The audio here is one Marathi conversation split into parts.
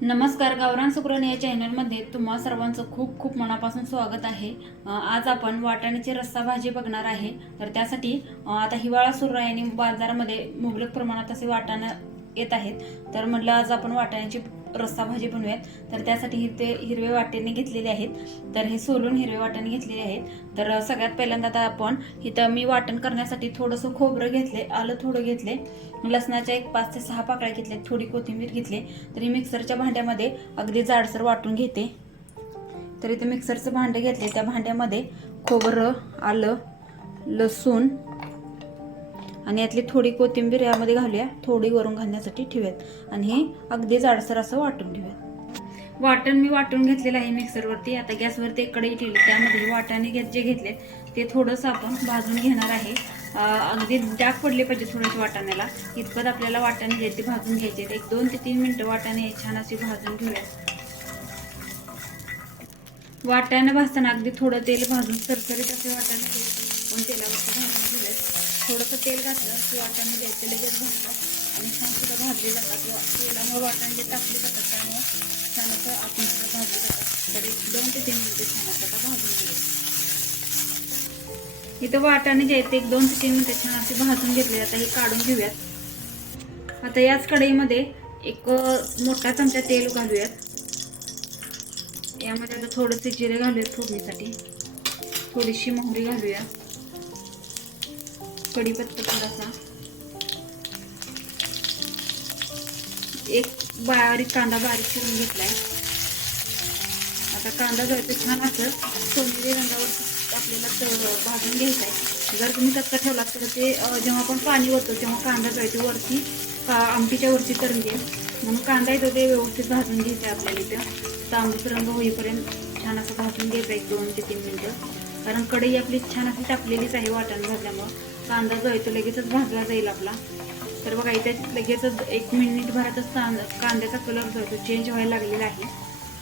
नमस्कार, गावरान सुकरण या चॅनलमध्ये तुम्हा सर्वांचं खूप खूप मनापासून स्वागत आहे। आज आपण वाटाण्याची रस्सा भाजी बघणार आहे। तर त्यासाठी आता हिवाळा सुरू आहे आणि बाजारामध्ये मुबलक प्रमाणात असे वाटाणे येत आहेत। तर म्हटलं आज आपण वाटाण्याची रस्सा भाजी बनवूयात। तर त्यासाठी इथे हिरवे वाटाणे घेतलेले आहेत। तर हे सोलून हिरवे वाटाणे घेतलेले आहेत। तर सगळ्यात पहिल्यांदा आता आपण इथं मी वाटण करण्यासाठी थोडंसं खोबरं घेतले, आलं थोडं घेतले, लसणाच्या एक 5 ते 6 पाकळ्या घेतल्या, थोडी कोथिंबीर घेतली। तरी मिक्सरच्या भांड्यामध्ये अगदी जाडसर वाटून घेते। तर इथे मिक्सरचं भांडं घेतले, त्या भांड्यामध्ये खोबरं, आलं, लसूण आणि यातली थोडी कोथिंबीर यामध्ये घालूया, थोडी वरून घालण्यासाठी ठेवूयात आणि हे अगदी जाडसर असं वाटून घेऊयात। वाटण मी वाटून घेतलेलं आहे मिक्सरवरती। आता गॅसवरती एक कढई ठेवली, त्यामध्ये वाटाणे जे घेतले ते थोडंसं आपण भाजून घेणार आहे। अगदी डाग पडले पाहिजे थोडेसे वाटाण्याला, इतपत आपल्याला वाटाणे जे ते भाजून घ्यायचे। एक 2 ते 3 मिनिटं वाटाणे छान असे भाजून घेऊयात। वाटाणे भाजताना अगदी थोडं तेल भाजून सरसरीत असे वाटाणे पण तेलावरती भाजून घेऊयात। थोडंसं तेल घातलं की वाटाणे द्यायचे लगेच भाजतात आणि छान सुद्धा भाजले जातात। तेलामुळे वाटाणे जे टाकले जातात त्यामुळे छान असं आपण सुद्धा भाजले जातात। तर 1-2 ते 3 मिनिटं छान असं भाजून घेऊयात। इथं वाटाणे जे आहेत 1-2 ते 3 मिनिटं छान असे भाजून घेतले। आता हे काढून घेऊयात। आता याच कढईमध्ये एक मोठा चमचा तेल घालूयात। यामध्ये आता थोडेसे जिरे घालूयात फोडणीसाठी, थोडीशी मोहरी घालूया, कढीपत्ता थोडासा, एक बारीक कांदा बारीक चिरून घेतलाय। आता कांदा जो आहे तो छान असं सोनेरी रंगावर आपल्याला भाजून घ्यायचा आहे। जर तुम्ही कच्चा ठेवला तर ते जेव्हा आपण पाणी ओततो तेव्हा कांदा जो आहे तो वरती आमटीच्या वरती तरंगेल, म्हणून कांदा येतो ते व्यवस्थित भाजून घ्यायचा आपल्याला। इथं तांबूस रंग होईपर्यंत छान असं भाजून घ्यायचं 1-2 ते 3 मिनिटं, कारण कढई आपली छान अशी तापलेलीच आहे वाटाणे भाजल्यामुळे कांदा जो आहे तो लगेचच भाजला जाईल आपला। तर बघा इथे लगेचच 1 मिनिट भरातच कांद्याचा कलर जो आहे तो चेंज व्हायला लागलेला आहे।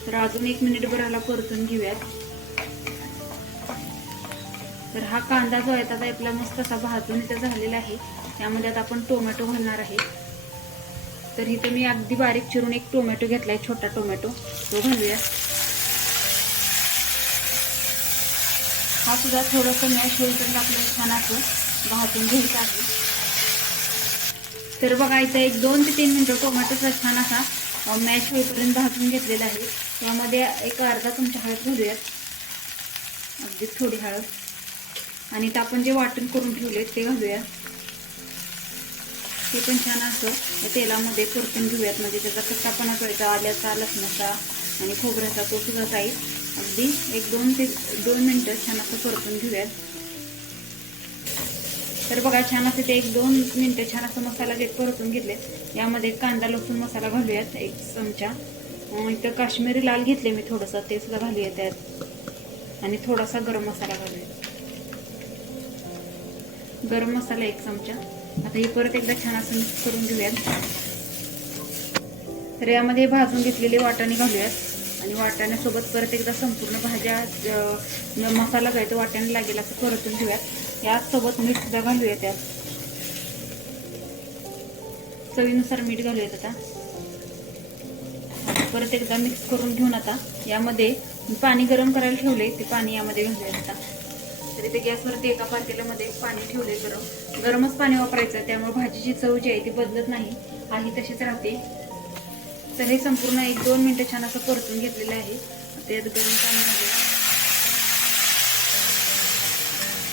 तर अजून 1 मिनिट भराला परतून घेऊयात। तर हा कांदा जो आहे आता आपला मस्त असा भाजून इथे झालेला आहे। त्यामध्ये आता आपण टोमॅटो घालणार आहे। तर इथे मी अगदी बारीक चिरून एक टोमॅटो घेतलाय, छोटा टोमॅटो, तो घालूया। हा सुद्धा थोडंसं मॅश होईपर्यंत आपल्याला छान असं भाजून घ्यायचं आहे। तर बघा इथे 1-2 ते 3 मिनिटं टोमॅटोचा छान असा मॅश होईपर्यंत भाजून घेतलेला आहे। यामध्ये एक अर्धा चमचा हळद घालूयात, अगदी थोडी हळद, आणि इथं आपण जे वाटण करून ठेवले ते घालूया। ते पण छान असं तेलामध्ये परतून घेऊयात, म्हणजे त्याचा कच्चापणा कळता, आल्याचा, लसणाचा आणि खोबऱ्याचा तो सुद्धा जाईल। अगदी 1-2 ते 2 मिनिटं छान असं परतून घेऊयात। तर बघा छान असं ते 1-2 मिनिटं छान असं मसाला जे परतून घेतले, यामध्ये कांदा लसूण मसाला घालूयात 1 चमचा। इथं काश्मीरी लाल घेतले मी थोडंसं, ते सुद्धा घालूया त्यात, आणि थोडासा गरम मसाला घालूया, गरम मसाला 1 चमचा। आता हे परत एकदा छान असं मिक्स करून घेऊयात। तर यामध्ये भाजून घेतलेले वाटाणे घालूयात आणि वाटाण्यासोबत परत एकदा संपूर्ण भाज्या मसाला जो आहे तो वाटाणे लागेल असं परतून घेऊयात। यासोबत मीठ सुद्धा घालूया, त्यात चवीनुसार मीठ घालूयात। आता परत एकदा मिक्स करून घेऊन आता यामध्ये पाणी गरम करायला ठेवले ते पाणी यामध्ये घालूयात। आता तर इथे गॅसवरती एका पातेल्यामध्ये पाणी ठेवले गरम, गरमच पाणी वापरायचं, त्यामुळे भाजीची चव जी आहे ती बदलत नाही, आहे तशीच राहते। तर हे संपूर्ण 1-2 मिनिटं छान असं परतून घेतलेलं आहे। त्यात गरम पाणी घालूया।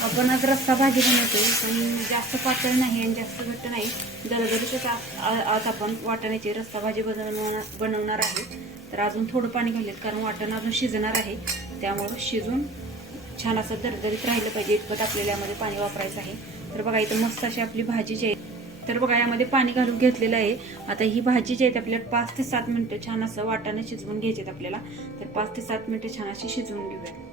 आपण आज रस्सा भाजी बनवतोय, पण जास्त पातळ नाही आणि जास्त घट्ट नाही, दरदरीतच आज आपण वाटाण्याची रस्सा भाजी बनवणार आहे। तर अजून थोडं पाणी घालूयात, कारण वाटाणा अजून शिजणार आहे, त्यामुळं शिजून छान असं दरदरीत राहिलं पाहिजे इतपत आपल्याला यामध्ये पाणी वापरायचं आहे। तर बघा इथं मस्त अशी आपली भाजी जी आहे, तर बघा यामध्ये पाणी घालून घेतलेलं आहे। आता ही भाजी जी आहे आपल्याला 5 ते 7 मिनिटं छान असं वाटाणे शिजवून घ्यायचे आपल्याला। तर 5 ते 7 मिनिटं छान अशी शिजवून घेऊया।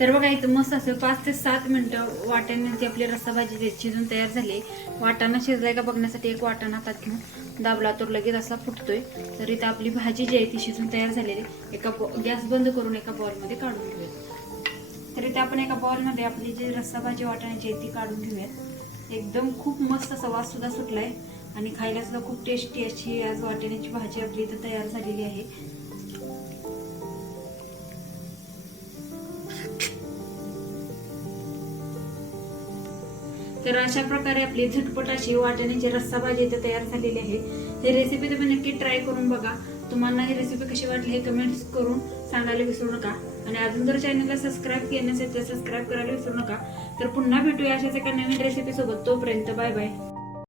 तर बघा इथं मस्त असं 5 ते 7 मिनिटं वाटाण्याची आपली रस्सा भाजी शिजून तयार झाली। वाटाणा शिजलाय का बघण्यासाठी एक वाटाणा हातात घेऊन दाबला तर लगेच असा फुटतोय। तर इथं आपली भाजी जी आहे ती शिजून तयार झालेली, एका गॅस बंद करून एका बॉलमध्ये काढून घेऊया। तर इथे आपण एका बॉलमध्ये आपली जी रस्सा भाजी वाटाण्याची आहे ती काढून घेऊयात। एकदम खूप मस्त असा वास सुद्धा सुटलाय आणि खायला सुद्धा खूप टेस्टी अशी आज वाटाण्याची भाजी आपली इथं तयार झालेली आहे. तर अशा प्रकारे आपली झटपट अशी वाटाण्याची रस्सा भाजी इथं तयार झालेली आहे. ही रेसिपी तुम्ही नक्की ट्राय करून बघा. तुम्हाला ही रेसिपी कशी वाटली हे कमेंट्स करून सांगायला विसरू नका. आणि अजून जर चॅनलला सबस्क्राईब केलं नसेल तर सबस्क्राईब करायला विसरू नका. तर पुन्हा भेटूया अशाच एका नवीन रेसिपी सोबत. तोपर्यंत बाय बाय.